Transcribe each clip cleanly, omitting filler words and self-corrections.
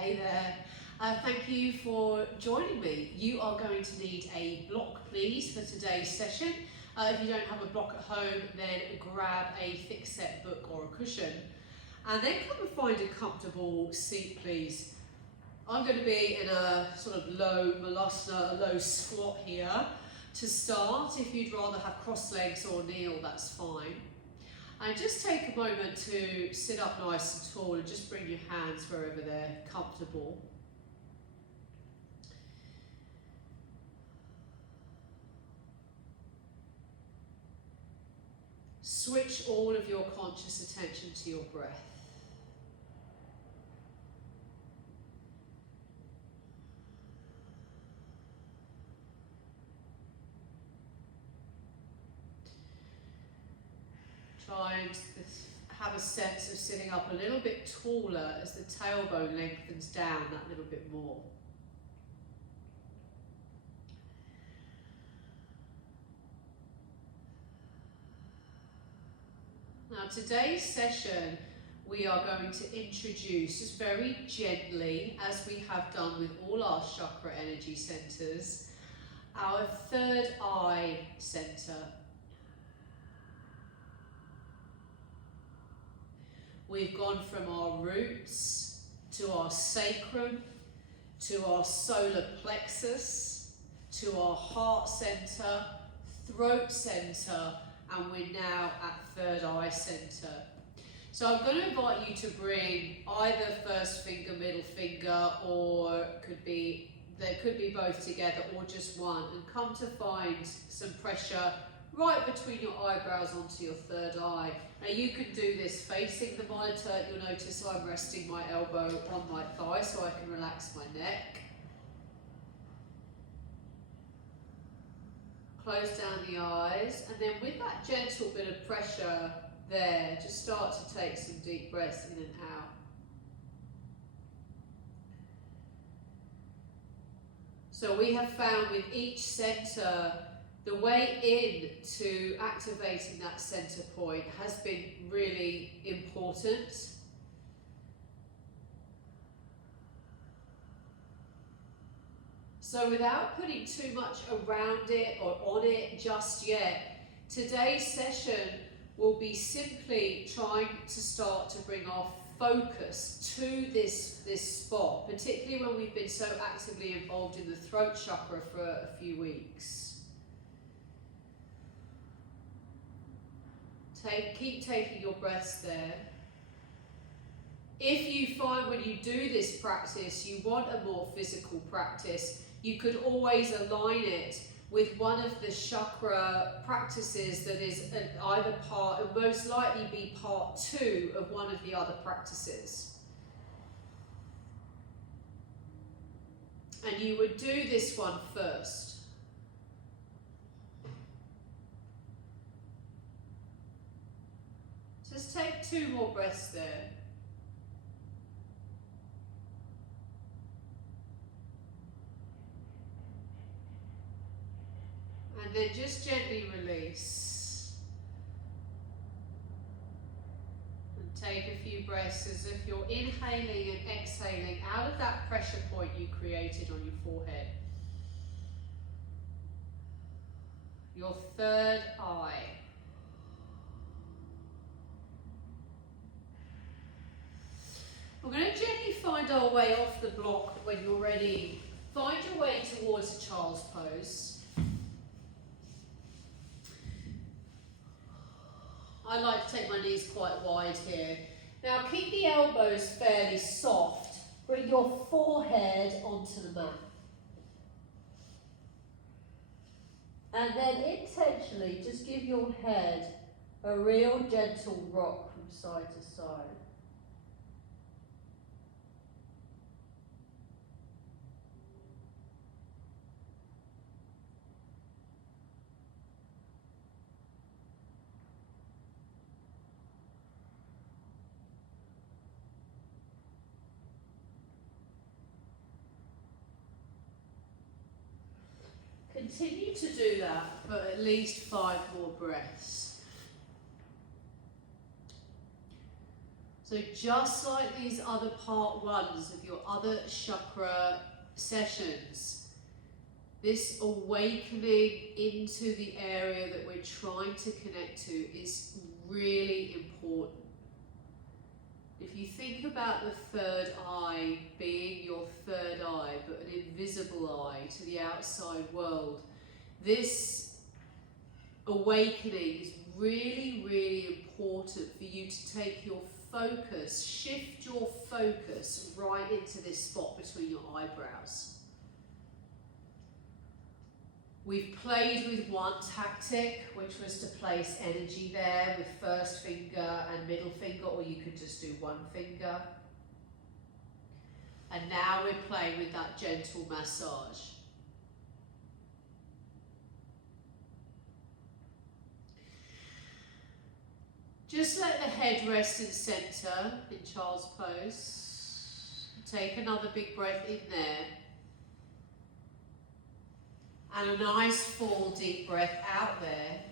Hey there. Thank you for joining me. You are going to need a block, please, for today's session. If you don't have a block at home, then grab a thick set book or a cushion. And then come and find a comfortable seat, please. I'm going to be in a sort of low Malasana, a low squat here to start. If you'd rather have cross legs or kneel, that's fine. And just take a moment to sit up nice and tall and just bring your hands wherever they're comfortable. Switch all of your conscious attention to your breath. Try and have a sense of sitting up a little bit taller as the tailbone lengthens down that little bit more. Now today's session we are going to introduce, just very gently, as we have done with all our chakra energy centers, our third eye center. We've gone from our roots to our sacrum, to our solar plexus, to our heart center, throat center, and we're now at third eye center. So I'm going to invite you to bring either first finger, middle finger, or they could be both together or just one, and come to find some pressure right between your eyebrows onto your third eye. Now you can do this facing the monitor. You'll notice I'm resting my elbow on my thigh so I can relax my neck. Close down the eyes, and then with that gentle bit of pressure there, just start to take some deep breaths in and out. So we have found with each center, the way in to activating that center point has been really important. So without putting too much around it or on it just yet, today's session will be simply trying to start to bring our focus to this spot, particularly when we've been so actively involved in the throat chakra for a few weeks. Keep taking your breaths there. If you find when you do this practice you want a more physical practice, you could always align it with one of the chakra practices that is either part, or most likely be part 2 of one of the other practices. And you would do this one first. Just take 2 more breaths there. And then just gently release. And take a few breaths as if you're inhaling and exhaling out of that pressure point you created on your forehead. Your third eye. We're going to gently find our way off the block when you're ready. Find your way towards a child's pose. I like to take my knees quite wide here. Now keep the elbows fairly soft. Bring your forehead onto the mat. And then intentionally just give your head a real gentle rock from side to side. Continue to do that for at least 5 more breaths. So just like these other part ones of your other chakra sessions, this awakening into the area that we're trying to connect to is really important. If you think about the third eye being your third eye, but an invisible eye to the outside world, this awakening is really, really important for you to take your focus, shift your focus right into this spot between your eyebrows. We've played with one tactic, which was to place energy there with first finger and middle finger, or you could just do one finger. And now we're playing with that gentle massage. Just let the head rest in center in child's pose. Take another big breath in there. And a nice full deep breath out there.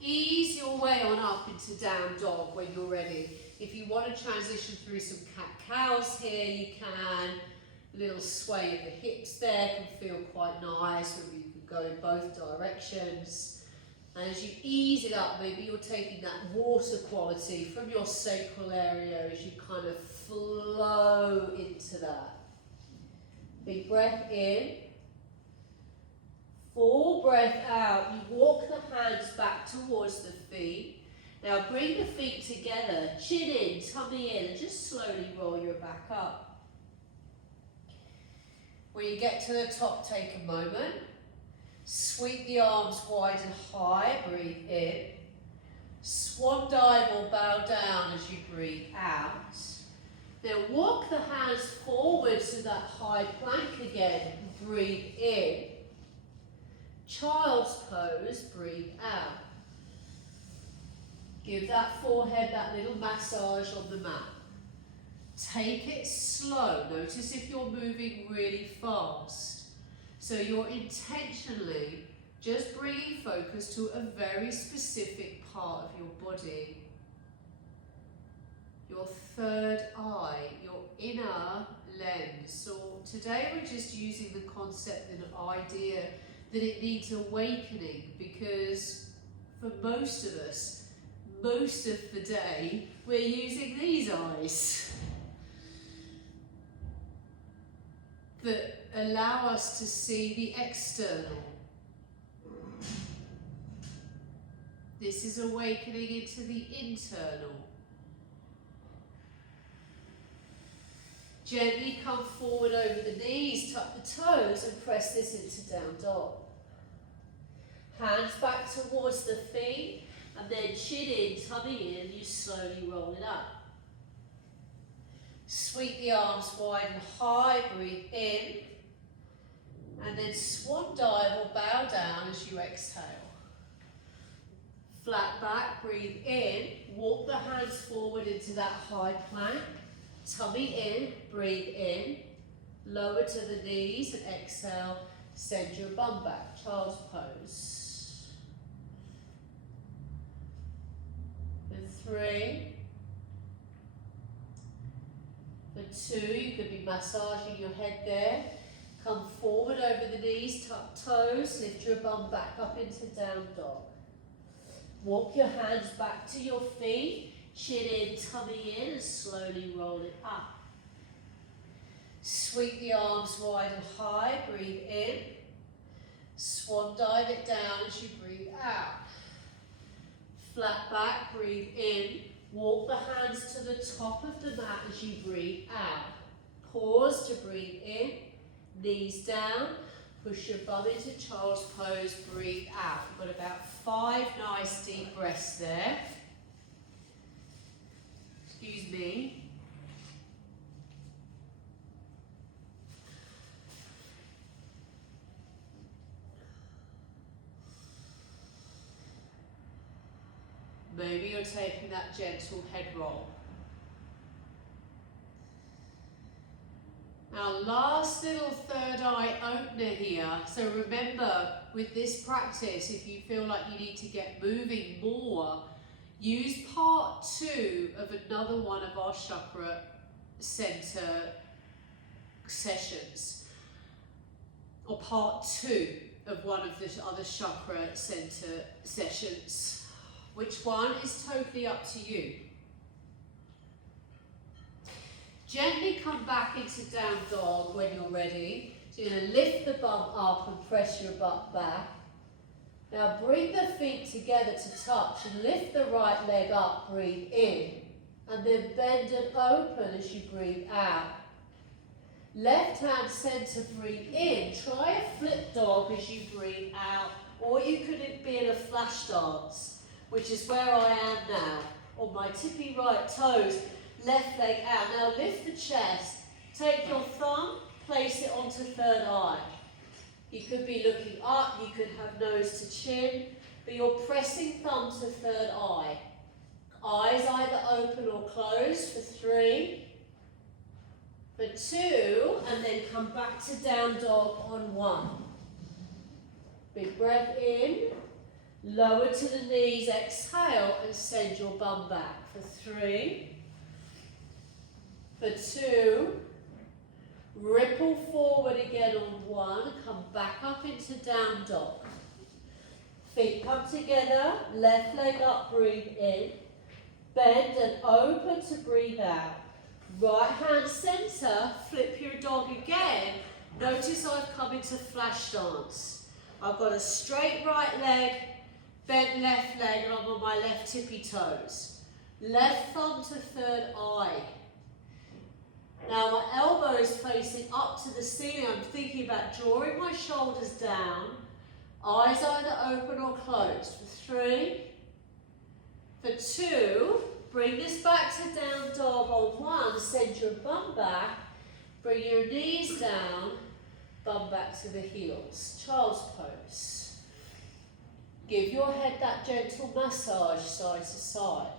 Ease your way on up into down dog when you're ready. If you want to transition through some cat-cows here, you can. A little sway of the hips there can feel quite nice, or you can go in both directions. And as you ease it up, maybe you're taking that water quality from your sacral area as you kind of flow into that. Big breath in. Full breath out. You walk the hands back towards the feet. Now bring the feet together, chin in, tummy in, and just slowly roll your back up. When you get to the top, take a moment. Sweep the arms wide and high, breathe in. Swan dive or bow down as you breathe out. Now walk the hands forward to that high plank again, breathe in. Child's pose, breathe out. Give that forehead that little massage on the mat. Take it slow. Notice if you're moving really fast. So you're intentionally just bringing focus to a very specific part of your body. Your third eye, your inner lens. So today we're just using the concept and idea that it needs awakening, because for most of us, most of the day, we're using these eyes that allow us to see the external. This is awakening into the internal. Gently come forward over the knees, tuck the toes and press this into down dog. Hands back towards the feet and then chin in, tummy in, and you slowly roll it up. Sweep the arms wide and high, breathe in. And then swan dive or bow down as you exhale. Flat back, breathe in. Walk the hands forward into that high plank. Tummy in, breathe in. Lower to the knees and exhale. Send your bum back, child's pose. And 3. For 2, you could be massaging your head there. Come forward over the knees, tuck toes, lift your bum back up into down dog. Walk your hands back to your feet, chin in, tummy in, and slowly roll it up. Sweep the arms wide and high, breathe in. Swan dive it down as you breathe out. Flat back, breathe in. Walk the hands to the top of the mat as you breathe out. Pause to breathe in. Knees down, push your bum into child's pose, breathe out. We've got about 5 nice deep breaths there. Excuse me. Maybe you're taking that gentle head roll. Now, last little third eye opener here. So remember, with this practice, if you feel like you need to get moving more, use part 2 of another one of our chakra center sessions, or part 2 of one of the other chakra center sessions. Which one is totally up to you. Gently come back into down dog when you're ready. So you're going to lift the bum up and press your butt back. Now bring the feet together to touch and lift the right leg up, breathe in. And then bend and open as you breathe out. Left hand center, breathe in. Try a flip dog as you breathe out. Or you could be in a flash dance, which is where I am now. On my tippy right toes, left leg out. Now lift the chest. Take your thumb, place it onto third eye. You could be looking up, you could have nose to chin, but you're pressing thumb to third eye. Eyes either open or closed for 3, for 2, and then come back to down dog on 1. Big breath in, lower to the knees, exhale and send your bum back for 3, for 2, ripple forward again on 1, come back up into down dog. Feet come together, left leg up, breathe in. Bend and open to breathe out. Right hand center, flip your dog again. Notice I've come into flash dance. I've got a straight right leg, bent left leg, and I'm on my left tippy toes. Left thumb to third eye. Now my elbow is facing up to the ceiling. I'm thinking about drawing my shoulders down. Eyes either open or closed. For 3, for 2, bring this back to down dog on 1. Send your bum back. Bring your knees down. Bum back to the heels. Child's pose. Give your head that gentle massage side to side.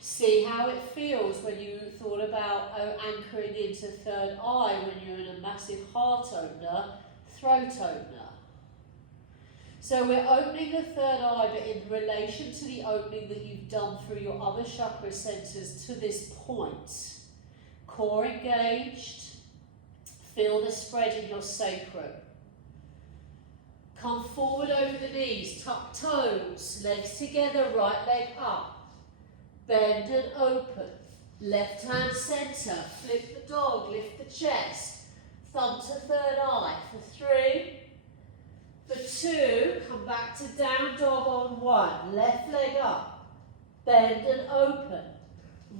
See how it feels when you thought about anchoring into third eye when you're in a massive heart opener, throat opener. So we're opening the third eye, but in relation to the opening that you've done through your other chakra centers to this point. Core engaged. Feel the spread in your sacrum. Come forward over the knees, tuck toes, legs together, right leg up. Bend and open. Left hand center. Flip the dog. Lift the chest. Thumb to third eye. For 3. For 2. Come back to down dog on 1. Left leg up. Bend and open.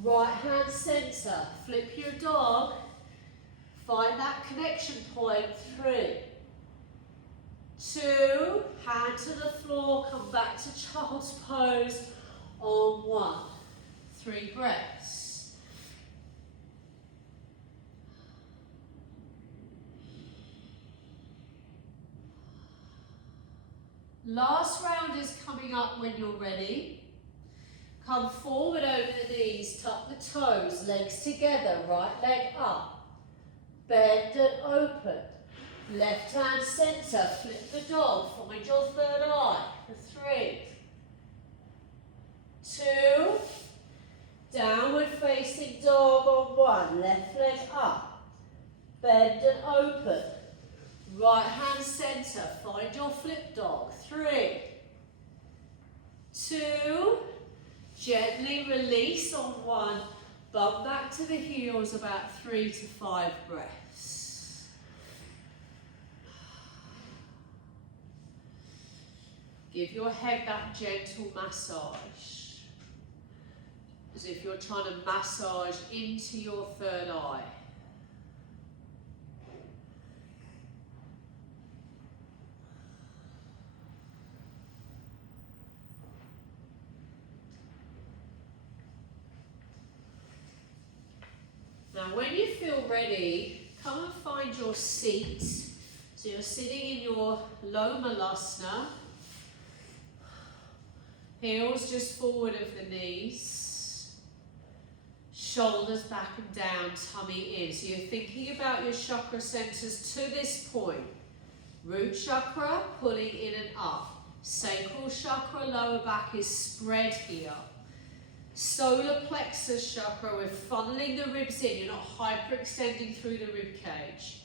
Right hand center. Flip your dog. Find that connection point. 3. 2. Hand to the floor. Come back to child's pose on 1. 3 breaths. Last round is coming up when you're ready. Come forward over the knees, tuck the toes, legs together, right leg up. Bend and open. Left hand center, flip the dog, find your third eye for 3. 2. Downward facing dog on 1, left leg up, bend and open, right hand center, find your flip dog, 3, 2, gently release on 1, bum back to the heels about 3 to 5 breaths. Give your head that gentle massage. As if you're trying to massage into your third eye. Now when you feel ready, come and find your seat. So you're sitting in your Loma Lasana. Heels just forward of the knees. Shoulders back and down, tummy in. So you're thinking about your chakra centers to this point. Root chakra, pulling in and up. Sacral chakra, lower back is spread here. Solar plexus chakra, we're funneling the ribs in, you're not hyperextending through the rib cage.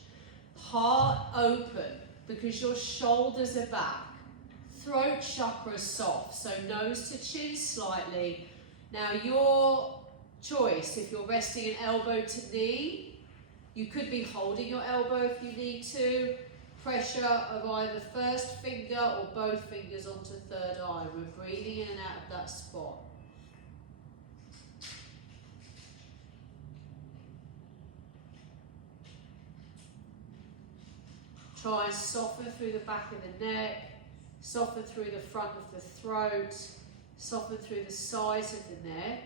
Heart open because your shoulders are back. Throat chakra soft, so nose to chin slightly. Now your choice, if you're resting an elbow to knee, you could be holding your elbow if you need to. Pressure of either first finger or both fingers onto third eye. We're breathing in and out of that spot. Try and soften through the back of the neck, soften through the front of the throat, soften through the sides of the neck.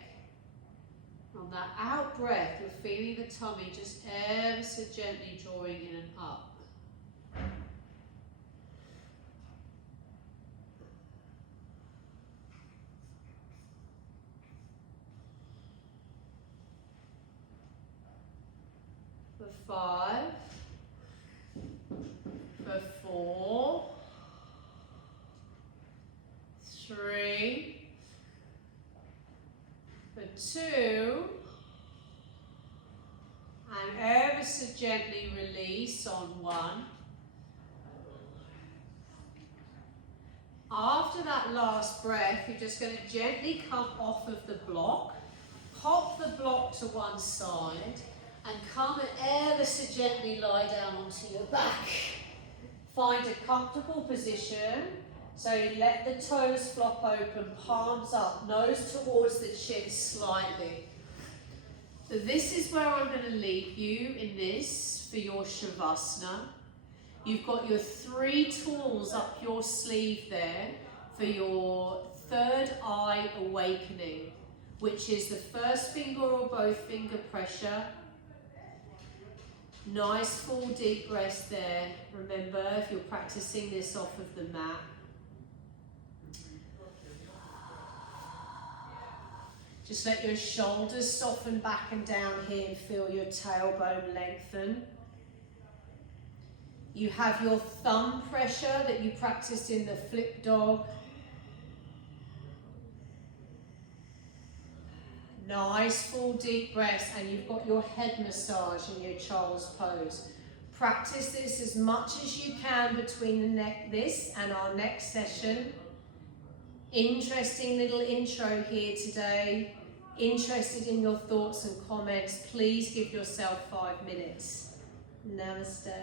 On that out breath, you're feeling the tummy just ever so gently drawing in and up. For 5, for 4, 3, for 2, and ever so gently release on 1. After that last breath, you're just going to gently come off of the block, pop the block to one side, and come and ever so gently lie down onto your back. Find a comfortable position, so you let the toes flop open, palms up, nose towards the chin slightly. So this is where I'm going to leave you in this for your Shavasana. You've got your 3 tools up your sleeve there for your third eye awakening, which is the first finger or both finger pressure. Nice full deep breath there. Remember, if you're practicing this off of the mat. Just let your shoulders soften back and down here and feel your tailbone lengthen. You have your thumb pressure that you practiced in the flip dog. Nice full deep breaths, and you've got your head massage in your child's pose. Practice this as much as you can between this and our next session. Interesting little intro here today. Interested in your thoughts and comments. Please give yourself 5 minutes. Namaste.